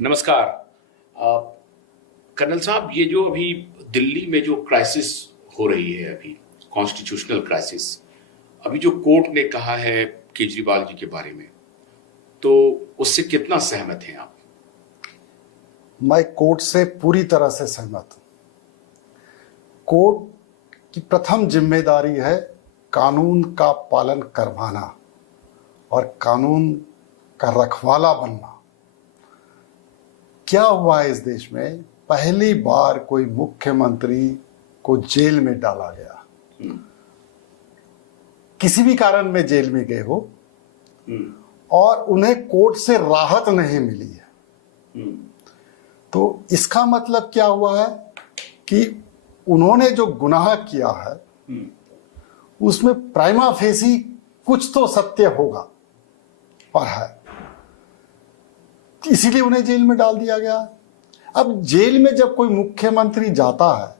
नमस्कार। कर्नल साहब, ये जो अभी दिल्ली में जो क्राइसिस हो रही है, अभी कॉन्स्टिट्यूशनल क्राइसिस, अभी जो कोर्ट ने कहा है केजरीवाल जी के बारे में, तो उससे कितना सहमत हैं आप? मैं कोर्ट से पूरी तरह से सहमत हूं। कोर्ट की प्रथम जिम्मेदारी है कानून का पालन करवाना और कानून का रखवाला बनना। क्या हुआ है इस देश में, पहली बार कोई मुख्यमंत्री को जेल में डाला गया, किसी भी कारण में जेल में गए हो और उन्हें कोर्ट से राहत नहीं मिली है। तो इसका मतलब क्या हुआ है कि उन्होंने जो गुनाह किया है उसमें प्राइमा फेसी कुछ तो सत्य होगा और है, इसीलिए उन्हें जेल में डाल दिया गया। अब जेल में जब कोई मुख्यमंत्री जाता है,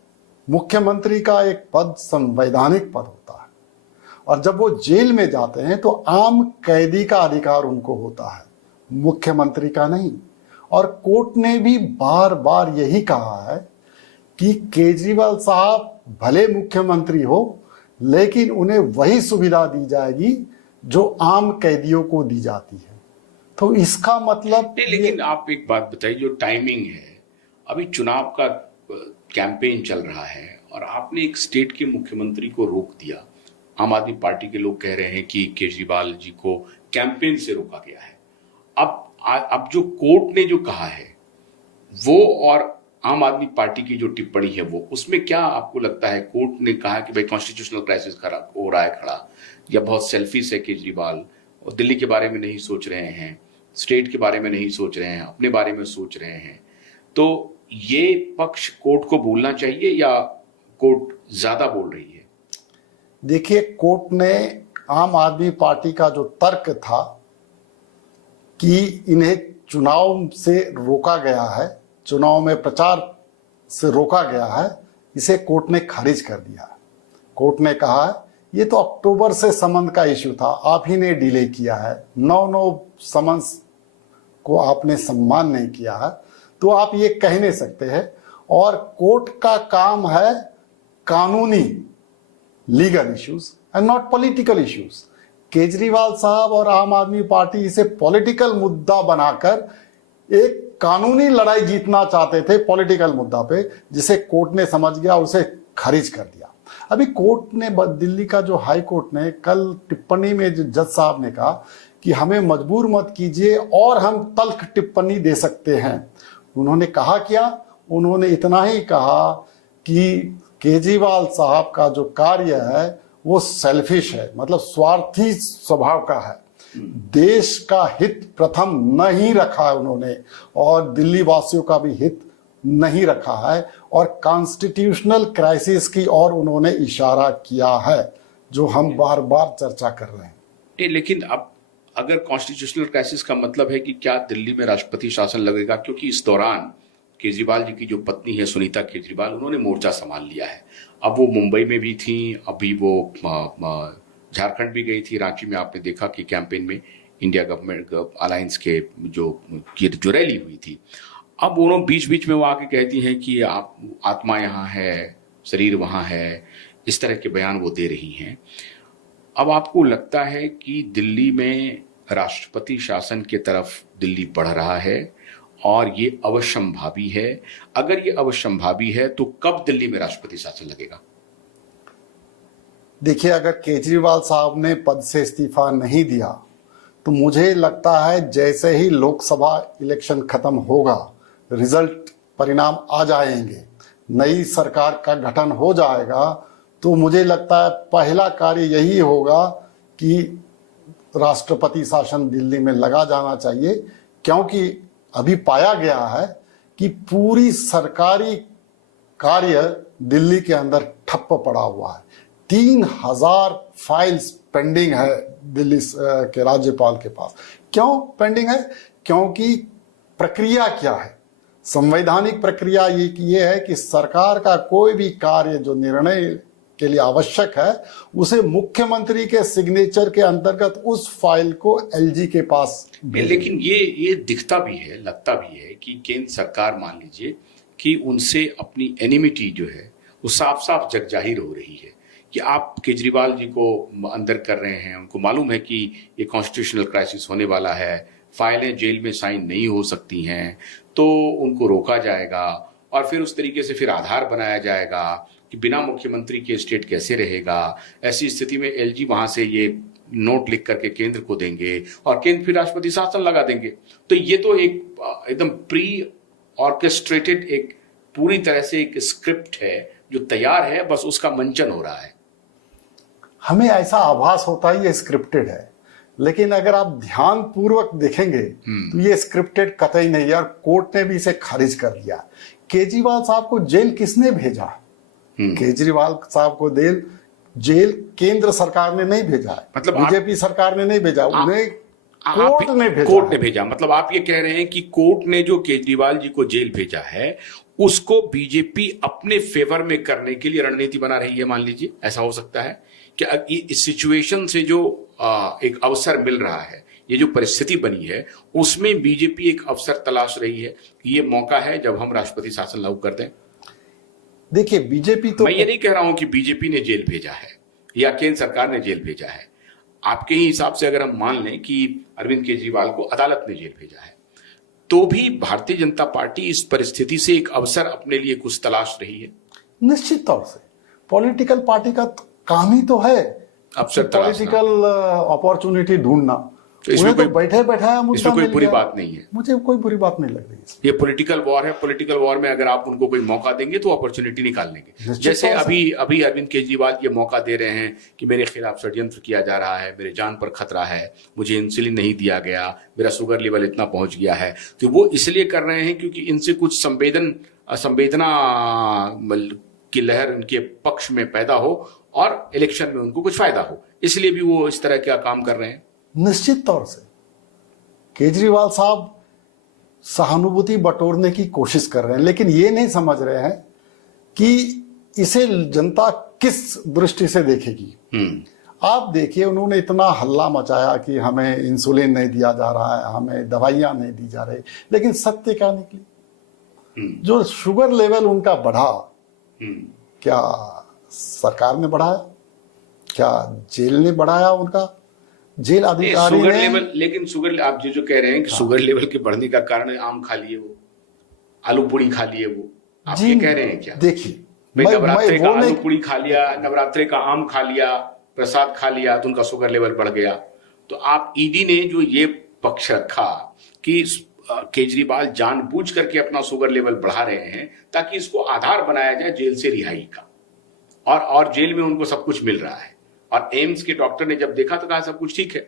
मुख्यमंत्री का एक पद संवैधानिक पद होता है, और जब वो जेल में जाते हैं तो आम कैदी का अधिकार उनको होता है, मुख्यमंत्री का नहीं। और कोर्ट ने भी बार बार यही कहा है कि केजरीवाल साहब भले मुख्यमंत्री हो, लेकिन उन्हें वही सुविधा दी जाएगी जो आम कैदियों को दी जाती है। तो इसका मतलब नहीं, लेकिन आप एक बात बताइए, जो टाइमिंग है, अभी चुनाव का कैंपेन चल रहा है और आपने एक स्टेट के मुख्यमंत्री को रोक दिया। आम आदमी पार्टी के लोग कह रहे हैं कि केजरीवाल जी को कैंपेन से रोका गया है। अब जो कोर्ट ने जो कहा है वो, और आम आदमी पार्टी की जो टिप्पणी है वो, उसमें क्या आपको लगता है? कोर्ट ने कहा कि भाई कॉन्स्टिट्यूशनल क्राइसिस हो रहा है खड़ा, या बहुत सेल्फिश है केजरीवाल और दिल्ली के बारे में नहीं सोच रहे हैं, स्टेट के बारे में नहीं सोच रहे हैं, अपने बारे में सोच रहे हैं। तो ये पक्ष कोर्ट को बोलना चाहिए या कोर्ट ज्यादा बोल रही है? देखिए, कोर्ट ने आम आदमी पार्टी का जो तर्क था कि इन्हें चुनाव से रोका गया है, चुनाव में प्रचार से रोका गया है, इसे कोर्ट ने खारिज कर दिया। कोर्ट ने कहा ये तो अक्टूबर से समन का इश्यू था, आप ही ने डिले किया है, 9 समन्स को आपने सम्मान नहीं किया है, तो आप ये कह नहीं सकते हैं। और कोर्ट का काम है कानूनी, legal issues and not political issues. Kejriwal साहब और आम आदमी पार्टी इसे पॉलिटिकल मुद्दा बनाकर एक कानूनी लड़ाई जीतना चाहते थे पॉलिटिकल मुद्दा पे, जिसे कोर्ट ने समझ गया, उसे खारिज कर दिया। अभी कोर्ट ने, दिल्ली का जो हाई कोर्ट ने कल टिप्पणी में जो जज साहब ने कहा कि हमें मजबूर मत कीजिए और हम तल्ख टिप्पणी दे सकते हैं। उन्होंने कहा क्या? उन्होंने इतना ही कहा कि केजरीवाल साहब का जो कार्य है वो सेल्फिश है, मतलब स्वार्थी स्वभाव का है। देश का हित प्रथम नहीं रखा है उन्होंने, और दिल्ली वासियों का भी हित नहीं रखा है, और कॉन्स्टिट्यूशनल क्राइसिस की ओर उन्होंने इशारा किया है, जो हम बार बार चर्चा कर रहे हैं। लेकिन अब अगर कॉन्स्टिट्यूशनल क्राइसिस का मतलब है कि क्या दिल्ली में राष्ट्रपति शासन लगेगा, क्योंकि इस दौरान केजरीवाल जी की जो पत्नी है सुनीता केजरीवाल, उन्होंने मोर्चा संभाल लिया है। अब वो मुंबई में भी थी, अभी वो झारखंड भी गई थी, रांची में आपने देखा कि कैंपेन में इंडिया गवर्नमेंट अलायंस के जो रैली हुई थी। अब उन्होंने बीच बीच में वो आके कहती हैं कि आप आत्मा यहाँ है, शरीर वहाँ है, इस तरह के बयान वो दे रही हैं। अब आपको लगता है कि दिल्ली में राष्ट्रपति शासन की तरफ दिल्ली बढ़ रहा है और ये अवश्यंभावी है? अगर ये अवश्यंभावी है तो कब दिल्ली में राष्ट्रपति शासन लगेगा? देखिए, अगर केजरीवाल साहब ने पद से इस्तीफा नहीं दिया तो मुझे लगता है जैसे ही लोकसभा इलेक्शन खत्म होगा, रिजल्ट परिणाम आ जाएंगे, नई सरकार का गठन हो जाएगा, तो मुझे लगता है पहला कार्य यही होगा कि राष्ट्रपति शासन दिल्ली में लगा जाना चाहिए। क्योंकि अभी पाया गया है कि पूरी सरकारी कार्य दिल्ली के अंदर ठप्प पड़ा हुआ है। 3000 फाइल्स पेंडिंग है दिल्ली के राज्यपाल के पास। क्यों पेंडिंग है? क्योंकि प्रक्रिया क्या है, संवैधानिक प्रक्रिया ये है कि सरकार का कोई भी कार्य, जो निर्णय के लिए आवश्यक है उसे मुख्यमंत्री के सिग्नेचर के अंतर्गत उस फाइल को एलजी के पास भेजें। लेकिन ये दिखता भी है, लगता भी है कि केंद्र सरकार मान लीजिए कि उनसे अपनी एनिमिटी जो है वो साफ साफ जग जाहिर हो रही है कि आप केजरीवाल जी को अंदर कर रहे हैं। उनको मालूम है कि ये कॉन्स्टिट्यूशनल क्राइसिस होने वाला है, फाइलें जेल में साइन नहीं हो सकती हैं, तो उनको रोका जाएगा और फिर उस तरीके से फिर आधार बनाया जाएगा कि बिना मुख्यमंत्री के स्टेट कैसे रहेगा। ऐसी स्थिति में एलजी वहां से ये नोट लिख करके केंद्र को देंगे और केंद्र फिर राष्ट्रपति शासन लगा देंगे। तो ये तो एक एकदम प्री ऑर्केस्ट्रेटेड एक पूरी तरह से एक स्क्रिप्ट है जो तैयार है, बस उसका मंचन हो रहा है। हमें ऐसा आभास होता है ये स्क्रिप्टेड है, लेकिन अगर आप ध्यान पूर्वक देखेंगे तो ये स्क्रिप्टेड कतई नहीं है और कोर्ट ने भी इसे खारिज कर दिया। केजरीवाल साहब को जेल किसने भेजा? केजरीवाल साहब को जेल केंद्र सरकार ने नहीं भेजा है, मतलब बीजेपी सरकार ने नहीं भेजा, उन्हें कोर्ट ने भेजा। मतलब आप ये कह रहे हैं कि कोर्ट ने जो केजरीवाल जी को जेल भेजा है उसको बीजेपी अपने फेवर में करने के लिए रणनीति बना रही है। मान लीजिए ऐसा हो सकता है कि इस सिचुएशन से जो एक अवसर मिल रहा है, ये जो परिस्थिति बनी है उसमें बीजेपी एक अवसर तलाश रही है कि ये मौका है जब हम राष्ट्रपति शासन लागू कर दें। देखिए बीजेपी तो, मैं ये नहीं कह रहा हूं कि बीजेपी ने जेल भेजा है या केंद्र सरकार ने जेल भेजा है। आपके ही हिसाब से अगर हम मान लें कि अरविंद केजरीवाल को अदालत ने जेल भेजा है, तो भी भारतीय जनता पार्टी इस परिस्थिति से एक अवसर अपने लिए कुछ तलाश रही है। निश्चित तौर से पॉलिटिकल पार्टी का काम ही तो है अवसर पॉलिटिकल अपॉर्चुनिटी ढूंढना। तो इसमें कोई बैठे बैठाया मुद्दा इसमें कोई बुरी बात नहीं है। मुझे कोई बुरी बात नहीं लग रही है। ये पॉलिटिकल वॉर है। पॉलिटिकल वॉर में अगर आप उनको कोई मौका देंगे तो अपॉर्चुनिटी निकाल लेंगे। जैसे अभी अरविंद केजरीवाल ये मौका दे रहे हैं कि मेरे खिलाफ षड्यंत्र किया जा रहा है, मेरे जान पर खतरा है, मुझे इंसुलिन नहीं दिया गया, मेरा शुगर लेवल इतना पहुंच गया है, तो वो इसलिए कर रहे हैं क्योंकि इनसे कुछ संवेदना की लहर उनके पक्ष में पैदा हो और इलेक्शन में उनको कुछ फायदा हो, इसलिए भी वो इस तरह का काम कर रहे हैं। निश्चित तौर से केजरीवाल साहब सहानुभूति बटोरने की कोशिश कर रहे हैं, लेकिन ये नहीं समझ रहे हैं कि इसे जनता किस दृष्टि से देखेगी। आप देखिए उन्होंने इतना हल्ला मचाया कि हमें इंसुलिन नहीं दिया जा रहा है, हमें दवाइयां नहीं दी जा रही, लेकिन सत्य क्या निकली? जो शुगर लेवल उनका बढ़ा, क्या सरकार ने बढ़ाया? क्या जेल ने बढ़ाया? उनका जेल अधिकारी शुगर लेवल, लेकिन शुगर आप जो कह रहे हैं कि शुगर लेवल के बढ़ने का कारण आम खा लिए, वो आलू पूड़ी खा लिए, वो आप ये कह रहे हैं क्या? देखिए नवरात्रे का आलू पूड़ी खा लिया, नवरात्रे का आम खा लिया, प्रसाद खा लिया तो उनका शुगर लेवल बढ़ गया। तो आप ईडी ने जो ये पक्ष रखा कि केजरीवाल जानबूझ करके अपना शुगर लेवल बढ़ा रहे हैं ताकि इसको आधार बनाया जाए जेल से रिहाई का, और जेल में उनको सब कुछ मिल रहा है, और एम्स के डॉक्टर ने जब देखा तो कहा सब कुछ ठीक है।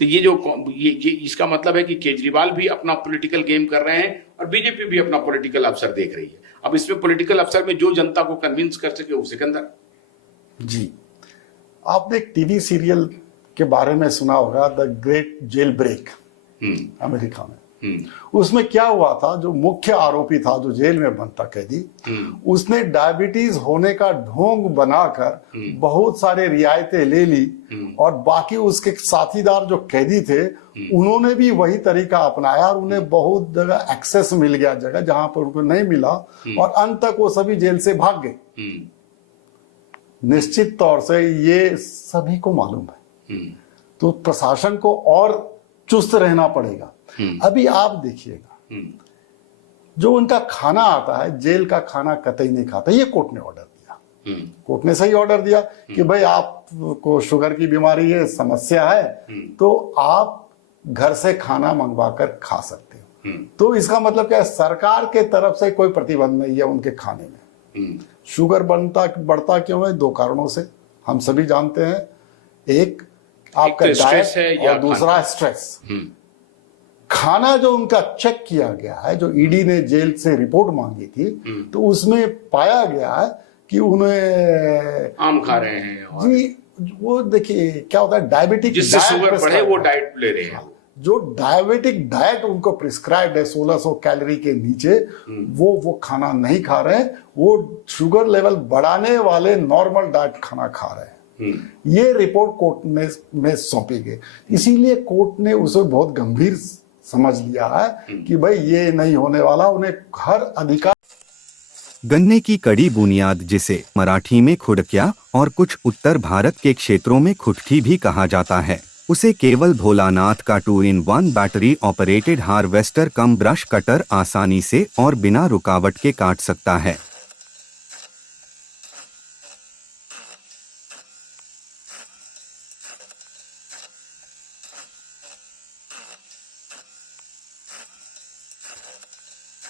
तो ये इसका मतलब है कि केजरीवाल भी अपना पॉलिटिकल गेम कर रहे हैं और बीजेपी भी अपना पॉलिटिकल अफसर देख रही है। अब इसमें पॉलिटिकल अफसर में जो जनता को कन्विंस कर सके वो सिकंदर जी। आपने एक टीवी सीरियल के बारे में सुना होगा, the great jail break, America में। उसमें क्या हुआ था, जो मुख्य आरोपी था, जो जेल में बंद था कैदी, उसने डायबिटीज होने का ढोंग बनाकर बहुत सारे रियायतें ले ली और बाकी उसके साथीदार जो कैदी थे उन्होंने भी वही तरीका अपनाया और उन्हें बहुत जगह एक्सेस मिल गया, जगह जहां पर उनको नहीं मिला, और अंत तक वो सभी जेल से भाग गए। निश्चित तौर से ये सभी को मालूम है, तो प्रशासन को और चुस्त रहना पड़ेगा। अभी आप देखिएगा जो उनका खाना आता है, जेल का खाना कतई नहीं खाता, ये कोर्ट ने ऑर्डर दिया। कोर्ट ने सही ऑर्डर दिया कि भाई आपको शुगर की बीमारी है, समस्या है, तो आप घर से खाना मंगवा कर खा सकते हो। तो इसका मतलब क्या है, सरकार के तरफ से कोई प्रतिबंध नहीं है उनके खाने में। शुगर बढ़ता क्यों है? दो कारणों से हम सभी जानते हैं। एक आपका डाइट है और दूसरा स्ट्रेस। खाना जो उनका चेक किया गया है, जो ईडी ने जेल से रिपोर्ट मांगी थी, तो उसमें पाया गया है कि उन्हें आम खा रहे हैं और जी, वो देखिए क्या होता है, डायबिटिक जिससे शुगर बढ़े वो डाइट ले रहे हैं। जो डायबिटिक डाइट उनको प्रिस्क्राइब्ड है 1600 कैलोरी के नीचे, वो खाना नहीं खा रहे हैं, वो शुगर लेवल बढ़ाने वाले नॉर्मल डाइट खाना खा रहे हैं। ये रिपोर्ट कोर्ट में सौंपी गई, इसीलिए कोर्ट ने उसे बहुत गंभीर समझ लिया है कि भाई ये नहीं होने वाला, उन्हें हर अधिकार। गन्ने की कड़ी बुनियाद, जिसे मराठी में खुडक्या और कुछ उत्तर भारत के क्षेत्रों में खुटकी भी कहा जाता है, उसे केवल भोलानाथ का 2-in-1 बैटरी ऑपरेटेड हार्वेस्टर कम ब्रश कटर आसानी से और बिना रुकावट के काट सकता है।